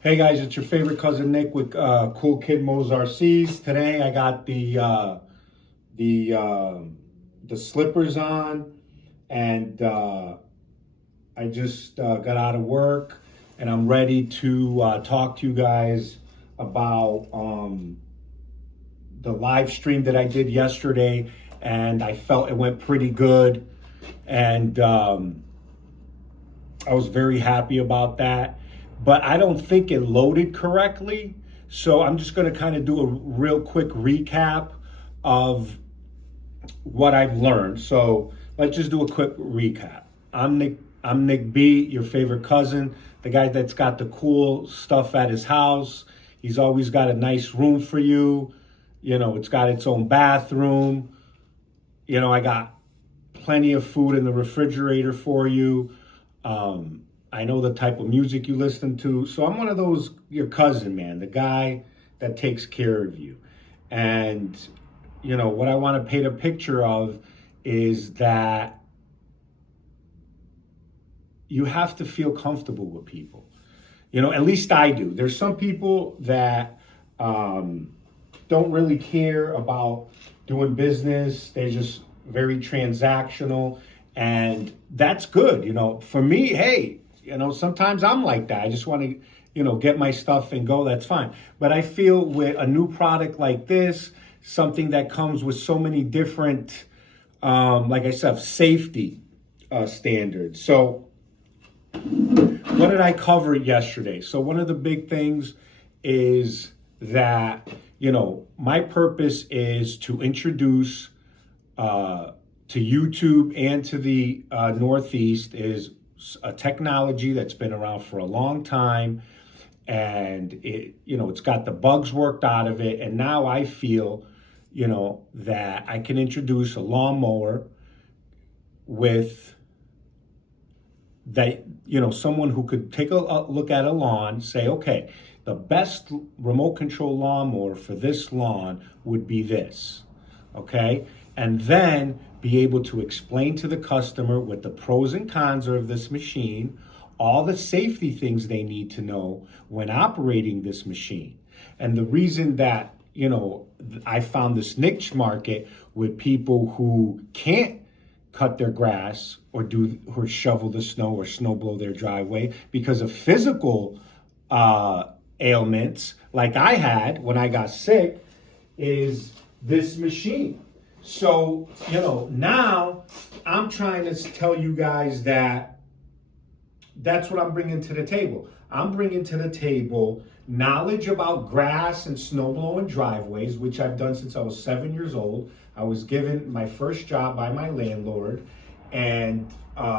Hey guys, it's your favorite cousin Nick with Cool Kid Mo's RCs. Today I got the uh, the slippers on, and I just got out of work, and I'm ready to talk to you guys about the live stream that I did yesterday, and I felt it went pretty good, and I was very happy about that, but I don't think it loaded correctly. So I'm just going to kind of do a real quick recap of what I've learned. So let's just do a quick recap. I'm Nick B, your favorite cousin, the guy that's got the cool stuff at his house. He's always got a nice room for you. You know, it's got its own bathroom. You know, I got plenty of food in the refrigerator for you. I know the type of music you listen to. So I'm one of those, your cousin, man, the guy that takes care of you. And, you know, what I want to paint a picture of is that you have to feel comfortable with people. You know, at least I do. There's some people that don't really care about doing business. They're just very transactional. And that's good. You know, for me, hey, you know, sometimes I'm like that. I just want to, you know, get my stuff and go. That's fine. But I feel with a new product like this, something that comes with so many different, like I said, safety standards. So what did I cover yesterday? So one of the big things is that, you know, my purpose is to introduce to YouTube and to the Northeast is a technology that's been around for a long time, and it, you know, it's got the bugs worked out of it, and now I feel, you know, that I can introduce a lawnmower with that, you know, someone who could take a look at a lawn, say, okay, the best remote control lawnmower for this lawn would be this, okay? And then be able to explain to the customer what the pros and cons are of this machine, all the safety things they need to know when operating this machine. And the reason that, you know, I found this niche market with people who can't cut their grass or shovel the snow or snow blow their driveway because of physical ailments like I had when I got sick, is this machine. So, you know, now I'm trying to tell you guys that that's what I'm bringing to the table. I'm bringing to the table knowledge about grass and snow blowing driveways, which I've done since I was 7 years old. I was given my first job by my landlord, and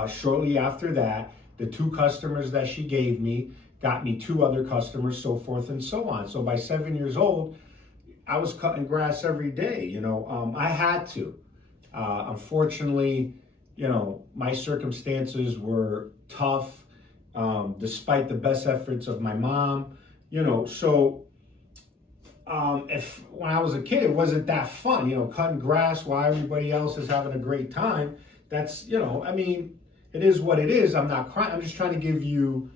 shortly after that, the 2 customers that she gave me got me 2 other customers, so forth and so on. So by 7 years old, I was cutting grass every day. You know, I had to. Unfortunately, you know, my circumstances were tough, despite the best efforts of my mom. You know, so if when I was a kid, it wasn't that fun. You know, cutting grass while everybody else is having a great time. That's, you know, I mean, it is what it is. I'm not crying. I'm just trying to give you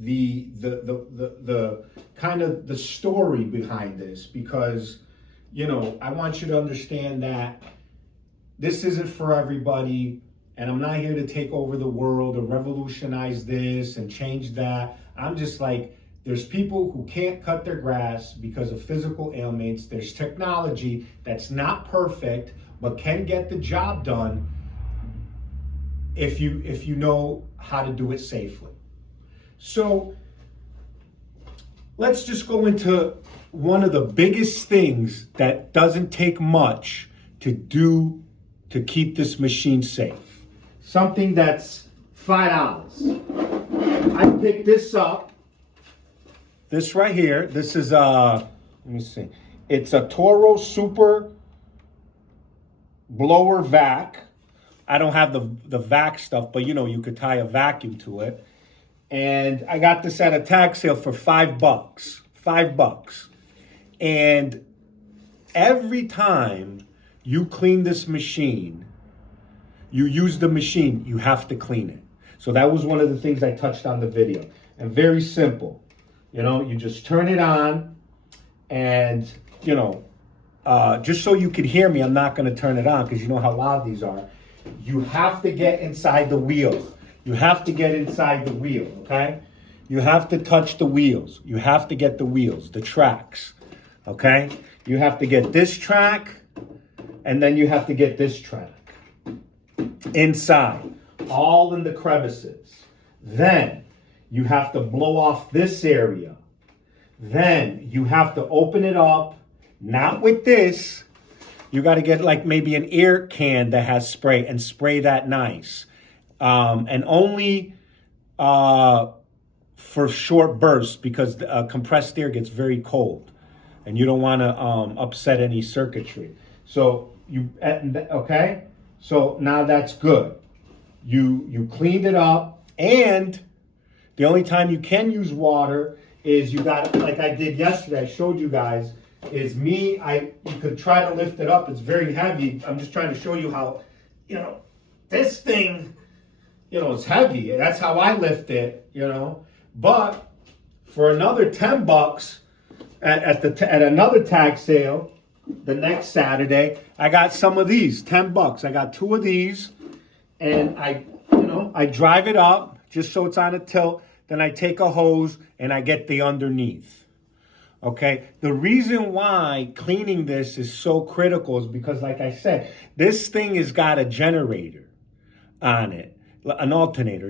the kind of the story behind this, because, you know, I want you to understand that this isn't for everybody, and I'm not here to take over the world or revolutionize this and change that. I'm just like, there's people who can't cut their grass because of physical ailments. There's technology that's not perfect but can get the job done if you know how to do it safely. So let's just go into one of the biggest things that doesn't take much to do to keep this machine safe. Something that's $5. I picked this up. This right here. This is let me see. It's a Toro Super Blower Vac. I don't have the vac stuff, but you know, you could tie a vacuum to it. And I got this at a tag sale for $5. $5. And every time you clean this machine, you use the machine, you have to clean it. So that was one of the things I touched on the video. And very simple. You know, you just turn it on and, you know, just so you could hear me, I'm not going to turn it on because you know how loud these are. You have to get inside the wheel. You have to get inside the wheel, okay? You have to touch the wheels. You have to get the wheels, the tracks, okay? You have to get this track, and then you have to get this track inside, all in the crevices. Then you have to blow off this area. Then you have to open it up, not with this. You got to get like maybe an air can that has spray and spray that nice. And only for short bursts because compressed air gets very cold and you don't want to upset any circuitry. So okay? So now that's good. You cleaned it up, and the only time you can use water is you got, like I did yesterday, I showed you guys, is you could try to lift it up. It's very heavy. I'm just trying to show you how, you know, this thing, you know, it's heavy. That's how I lift it, you know. But for another $10 at another tag sale the next Saturday, I got some of these, $10. I got 2 of these, and I drive it up just so it's on a tilt. Then I take a hose and I get the underneath. Okay, the reason why cleaning this is so critical is because, like I said, this thing has got a generator on it, an alternator,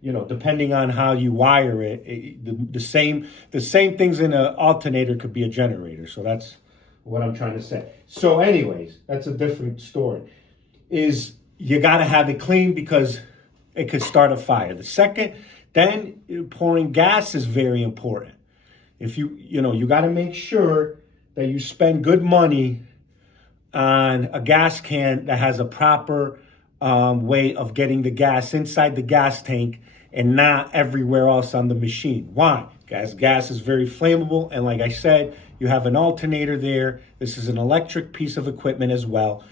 you know, depending on how you wire it, the same things in an alternator could be a generator. So that's what I'm trying to say. So anyways, that's a different story. Is you got to have it clean because it could start a fire. The second, then pouring gas is very important. If you got to make sure that you spend good money on a gas can that has a proper way of getting the gas inside the gas tank and not everywhere else on the machine. Why? Gas is very flammable, and like I said, you have an alternator there. This is an electric piece of equipment as well.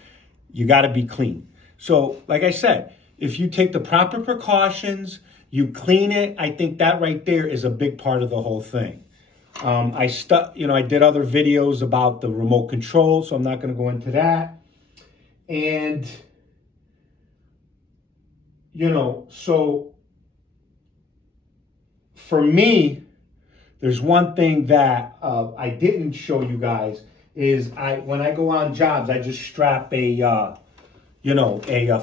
You got to be clean. So, like I said, if you take the proper precautions, you clean it, I think that right there is a big part of the whole thing. I did other videos about the remote control, so I'm not going to go into that. And, you know, so for me, there's one thing that I didn't show you guys is when I go on jobs, I just strap a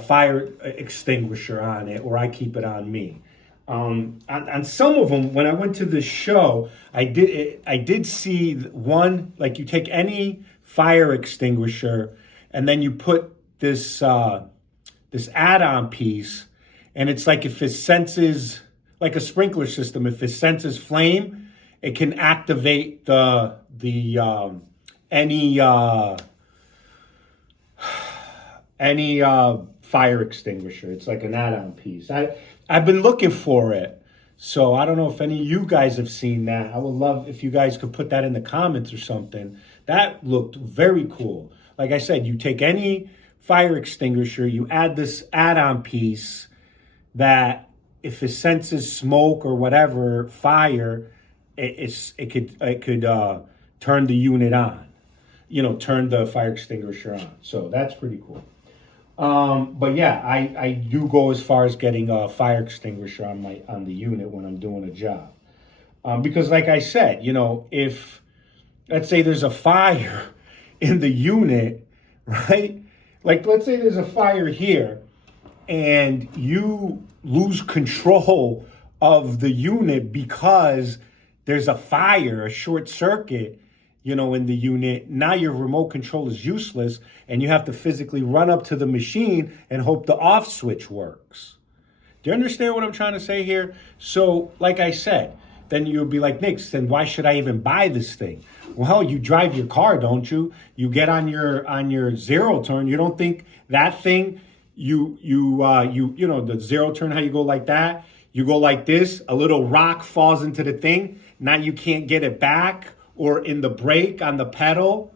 fire extinguisher on it, or I keep it on me. On some of them, when I went to the show, I did see one, like you take any fire extinguisher and then you put this add-on piece, and it's like if it senses, like a sprinkler system, if it senses flame, it can activate any fire extinguisher. It's like an add-on piece. I've been looking for it, so I don't know if any of you guys have seen that. I would love if you guys could put that in the comments or something. That looked very cool. Like I said, you take any fire extinguisher, you add this add-on piece that if it senses smoke or whatever, fire, it could turn the unit on, turn the fire extinguisher on. So that's pretty cool. But yeah, I do go as far as getting a fire extinguisher on the unit when I'm doing a job. Because like I said, if let's say there's a fire in the unit, right? Like let's say there's a fire here and you lose control of the unit because there's a fire, a short circuit, in the unit. Now your remote control is useless and you have to physically run up to the machine and hope the off switch works. Do you understand what I'm trying to say here? So, like I said, then you'll be like, Nick, then why should I even buy this thing? Well, you drive your car, don't you? You get on your zero turn. You don't think that thing, the zero turn, how you go like that? You go like this, a little rock falls into the thing. Now you can't get it back, or in the brake on the pedal.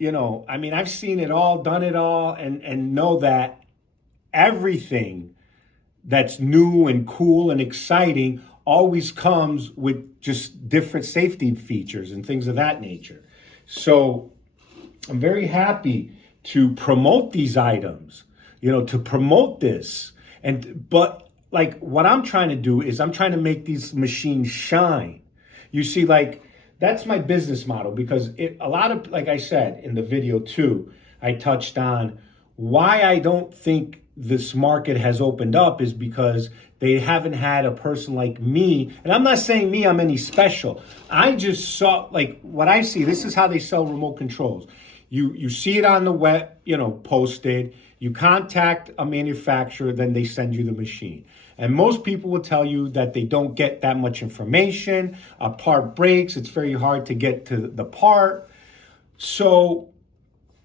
I've seen it all, done it all, and know that everything that's new and cool and exciting always comes with just different safety features and things of that nature. So I'm very happy to promote these items, to promote this. But like what I'm trying to do is I'm trying to make these machines shine. You see, like that's my business model, because a lot of, like I said in the video too, I touched on why I don't think this market has opened up is because they haven't had a person like me. And I'm not saying me, I'm any special. I just saw, like what I see, this is how they sell remote controls. You see it on the web, posted. You contact a manufacturer, then they send you the machine. And most people will tell you that they don't get that much information. A part breaks, it's very hard to get to the part. So,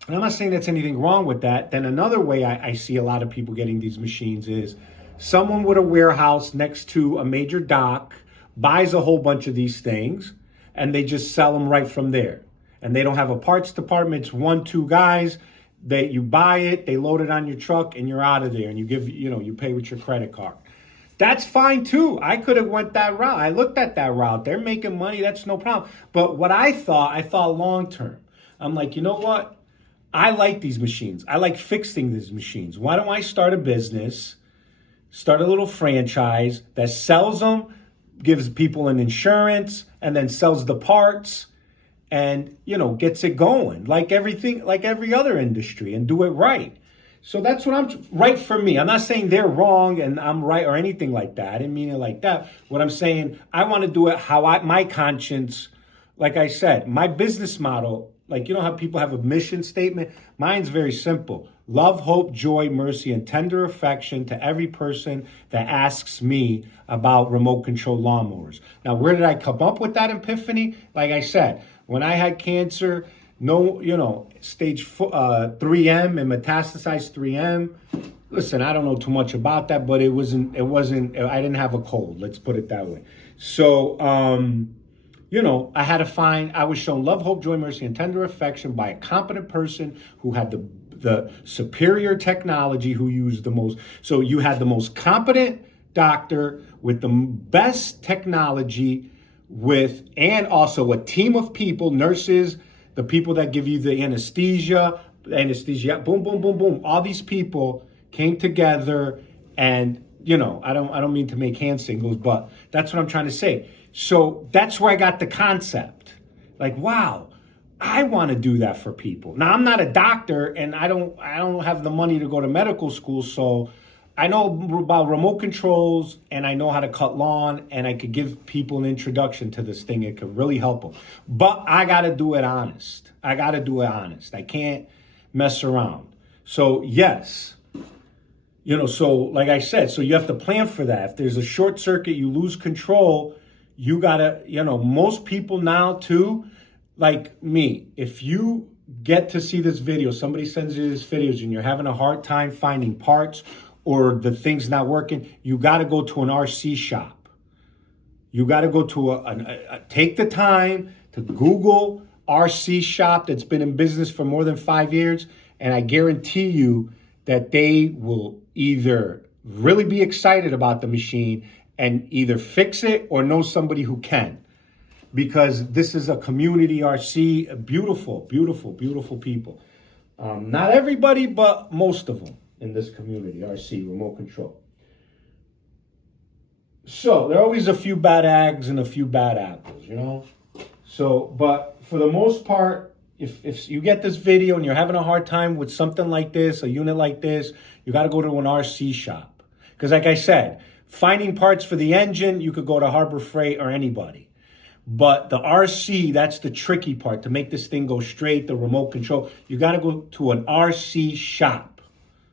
and I'm not saying that's anything wrong with that. Then another way I see a lot of people getting these machines is someone with a warehouse next to a major dock buys a whole bunch of these things and they just sell them right from there. And they don't have a parts department. It's 1-2 guys that you buy it, they load it on your truck, and you're out of there. And you give, you pay with your credit card. That's fine too. I could have went that route. I looked at that route. They're making money. That's no problem. But what I thought long term. I'm like, you know what? I like these machines. I like fixing these machines. Why don't I start a business, start a little franchise that sells them, gives people an insurance, and then sells the parts, and gets it going like everything, like every other industry, and do it right. So that's what I'm right for me. I'm not saying they're wrong and I'm right or anything like that. I didn't mean it like that. What I'm saying, I want to do it how my conscience, like I said, my business model, like how people have a mission statement. Mine's very simple: love, hope, joy, mercy, and tender affection to every person that asks me about remote control lawnmowers. Now, where did I come up with that epiphany? Like I said, when I had cancer, stage 3M and metastasized 3M. Listen, I don't know too much about that, but it wasn't, I didn't have a cold. Let's put it that way. So, I had to I was shown love, hope, joy, mercy, and tender affection by a competent person who had the superior technology, who used the most. So you had the most competent doctor with the best technology and also a team of people, nurses, the people that give you the anesthesia, boom, boom, boom, boom. All these people came together, and I don't mean to make hand signals, but that's what I'm trying to say. So that's where I got the concept. Like, wow, I want to do that for people. Now, I'm not a doctor, and I don't have the money to go to medical school, so I know about remote controls, and I know how to cut lawn, and I could give people an introduction to this thing. It could really help them. But I got to do it honest. I can't mess around. So, yes. So like I said, so you have to plan for that. If there's a short circuit, you lose control, you gotta, most people now too, like me, if you get to see this video, somebody sends you this videos and you're having a hard time finding parts or the thing's not working, you gotta go to an RC shop. You gotta go to take the time to Google RC shop that's been in business for more than 5 years, and I guarantee you that they will either really be excited about the machine and either fix it or know somebody who can. Because this is a community RC, beautiful, beautiful, beautiful people. Not everybody, but most of them in this community, RC, remote control. So there are always a few bad eggs and a few bad apples, So, but for the most part, if you get this video and you're having a hard time with something like this, a unit like this, you got to go to an RC shop. Because like I said, finding parts for the engine, you could go to Harbor Freight or anybody. But the RC, that's the tricky part. To make this thing go straight, the remote control, you got to go to an RC shop,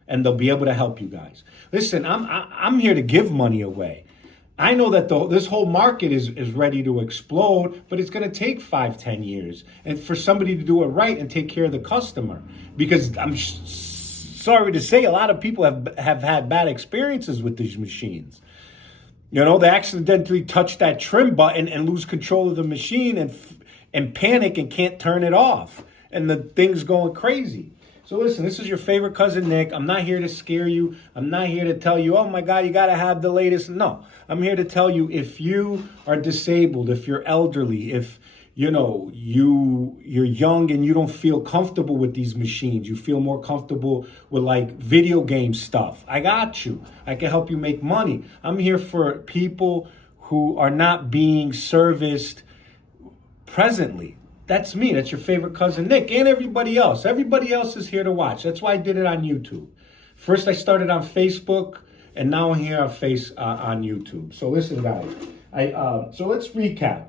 and they'll be able to help you guys. Listen, I'm here to give money away. I know that this whole market is ready to explode, but it's going to take 5-10 years, and for somebody to do it right and take care of the customer. Because I'm sorry to say, a lot of people have had bad experiences with these machines. They accidentally touch that trim button and lose control of the machine and panic and can't turn it off, and the thing's going crazy. So listen, this is your favorite cousin Nick. I'm not here to scare you. I'm not here to tell you, oh my God, you got to have the latest. No, I'm here to tell you, if you are disabled, if you're elderly, if you're young and you don't feel comfortable with these machines, you feel more comfortable with like video game stuff, I got you. I can help you make money. I'm here for people who are not being serviced presently. That's me. That's your favorite cousin Nick, and everybody else. Everybody else is here to watch. That's why I did it on YouTube. First I started on Facebook, and now I'm here on YouTube. So listen, guys. So let's recap.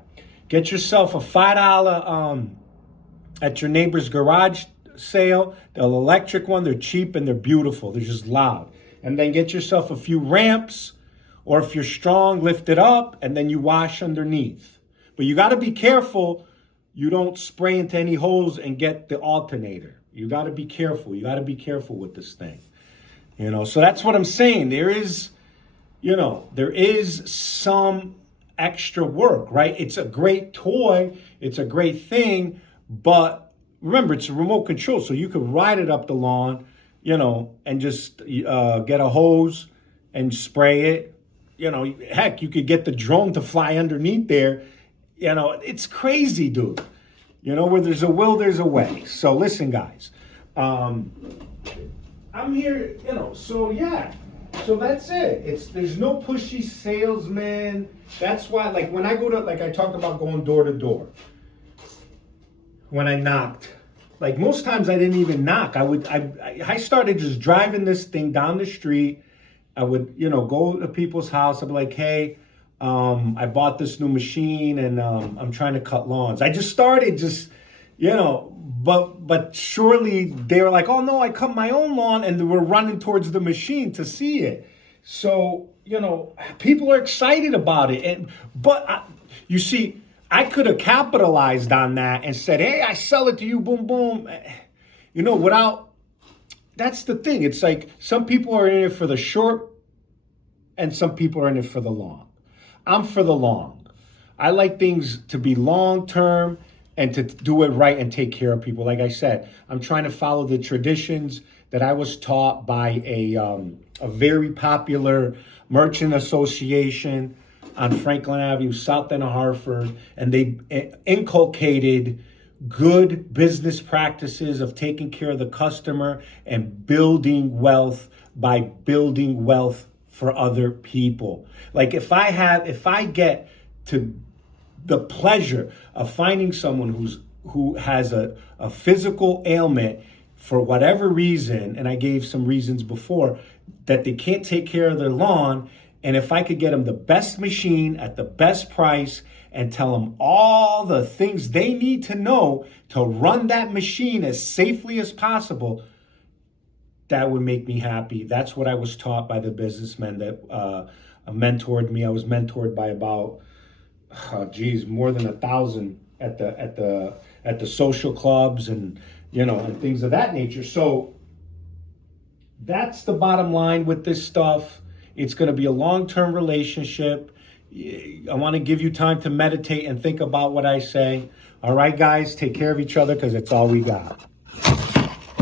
Get yourself a $5 at your neighbor's garage sale. The electric one, they're cheap and they're beautiful. They're just loud. And then get yourself a few ramps, or if you're strong, lift it up, and then you wash underneath. But you got to be careful you don't spray into any holes and get the alternator. You got to be careful. You got to be careful with this thing. So that's what I'm saying. There is some extra work, right? It's a great toy, it's a great thing, but remember, it's a remote control, so you could ride it up the lawn, and just get a hose and spray it. Heck, you could get the drone to fly underneath there. It's crazy, dude. Where there's a will, there's a way. So listen, guys, I'm here, so yeah. So that's it. There's no pushy salesman. That's why, like, when I go to, like I talked about going door to door. When I knocked, like most times I didn't even knock. I started just driving this thing down the street. I would, go to people's house. I'd be like, hey, I bought this new machine and I'm trying to cut lawns. I just started but surely they were like, oh no, I cut my own lawn, and they were running towards the machine to see it. So, people are excited about it. But you see, I could have capitalized on that and said, hey, I sell it to you, boom, boom. That's the thing. It's like some people are in it for the short and some people are in it for the long. I'm for the long. I like things to be long-term and to do it right and take care of people. Like I said, I'm trying to follow the traditions that I was taught by a very popular merchant association on Franklin Avenue, South End of Hartford, and they inculcated good business practices of taking care of the customer and building wealth by building wealth for other people. Like if I get to the pleasure of finding someone who has a physical ailment for whatever reason, and I gave some reasons before, that they can't take care of their lawn, and if I could get them the best machine at the best price and tell them all the things they need to know to run that machine as safely as possible, that would make me happy. That's what I was taught by the businessmen that mentored me. I was mentored by about, more than 1,000 at the social clubs and and things of that nature. So that's the bottom line with this stuff. It's going to be a long-term relationship. I want to give you time to meditate and think about what I say. All right, guys, take care of each other because it's all we got.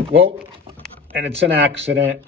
Whoa, and it's an accident.